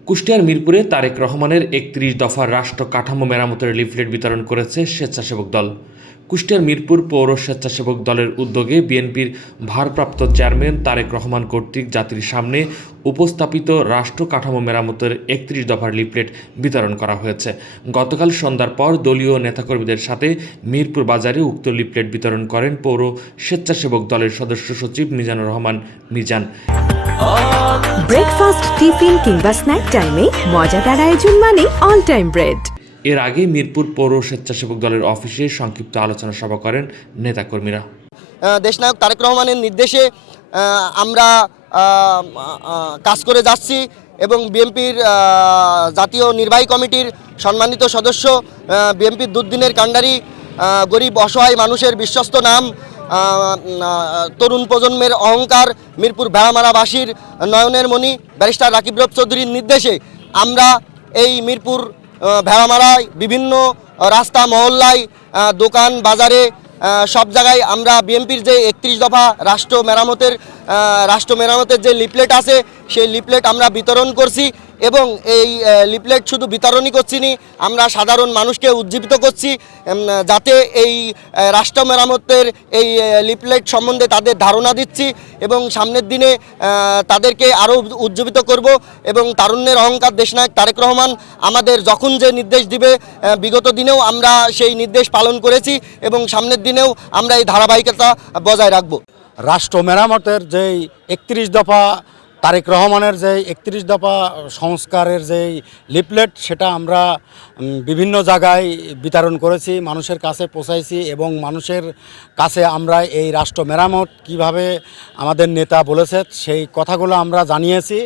কুষ্টিয়ার মিরপুরে তারেক রহমানের একত্রিশ দফার রাষ্ট্র কাঠামো মেরামতের লিফলেট বিতরণ করেছে স্বেচ্ছাসেবক দল। কুষ্টিয়ার মিরপুর পৌর স্বেচ্ছাসেবক দলের উদ্যোগে বিএনপির ভারপ্রাপ্ত চেয়ারম্যান তারেক রহমান কর্তৃক জাতির সামনে উপস্থাপিত রাষ্ট্র কাঠামো মেরামতের একত্রিশ দফার লিফলেট বিতরণ করা হয়েছে। গতকাল সন্ধ্যার পর দলীয় নেতাকর্মীদের সাথে মিরপুর বাজারে উক্ত লিফলেট বিতরণ করেন পৌর স্বেচ্ছাসেবক দলের সদস্য সচিব মিজানুর রহমান মিজান। ব্রেকফাস্ট টিফিন কিংবা স্ন্যাক টাইমে মজাদার আয়োজন মানে অল টাইম ব্রেড এর আগে মিরপুর পৌর স্বেচ্ছাসেবক দলের অফিসে সংক্ষিপ্ত আলোচনা সভা করেন নেতাকর্মীরা। দেশনায়ক তারেক রহমানের নির্দেশে আমরা কাজ করে যাচ্ছি এবং বিএনপির জাতীয় নির্বাহী কমিটির সম্মানিত সদস্য বিএনপির দুর্দিনের কাণ্ডারি গরিব অসহায় মানুষের বিশ্বস্ত নাম তরুণ প্রজন্মের অহংকার, মিরপুর ভেড়ামারাবাসীর নয়নের মণি, ব্যারিস্টার রাকিব রব চৌধুরীর নির্দেশে আমরা এই মিরপুর ভেড়ামারায় বিভিন্ন রাস্তা, মহল্লায় দোকান, বাজারে সব জায়গায় আমরা বিএনপির যে একত্রিশ দফা রাষ্ট্র মেরামতের রাষ্ট্র মেরামতের যে লিপলেট আছে, সেই লিফলেট আমরা বিতরণ করছি। এবং এই আহ, লিফলেট শুধু বিতরণই করছি নি আমরা সাধারণ মানুষকে উজ্জীবিত করছি যাতে এই রাষ্ট্র মেরামতের এই আহ, লিফলেট সম্বন্ধে তাদের ধারণা দিচ্ছি এবং সামনের দিনে তাদেরকে আরও উজ্জীবিত করব এবং তারুণ্যের অহংকার দেশনায়ক তারেক রহমান আমাদের যখন যে নির্দেশ দিবে বিগত দিনেও আমরা সেই নির্দেশ পালন করেছি এবং সামনের দিনেও আমরা এই ধারাবাহিকতা বজায় রাখব। রাষ্ট্র মেরামতের যেই একত্রিশ দফা তারেক রহমানের যে একত্রিশ দফা সংস্কারের যেই লিপলেট সেটা আমরা বিভিন্ন জায়গায় বিতরণ করেছি, মানুষের কাছে পৌঁছাইছি এবং মানুষের কাছে আমরা এই রাষ্ট্র মেরামত কীভাবে আমাদের নেতা বলেছে, সেই কথাগুলো আমরা জানিয়েছি।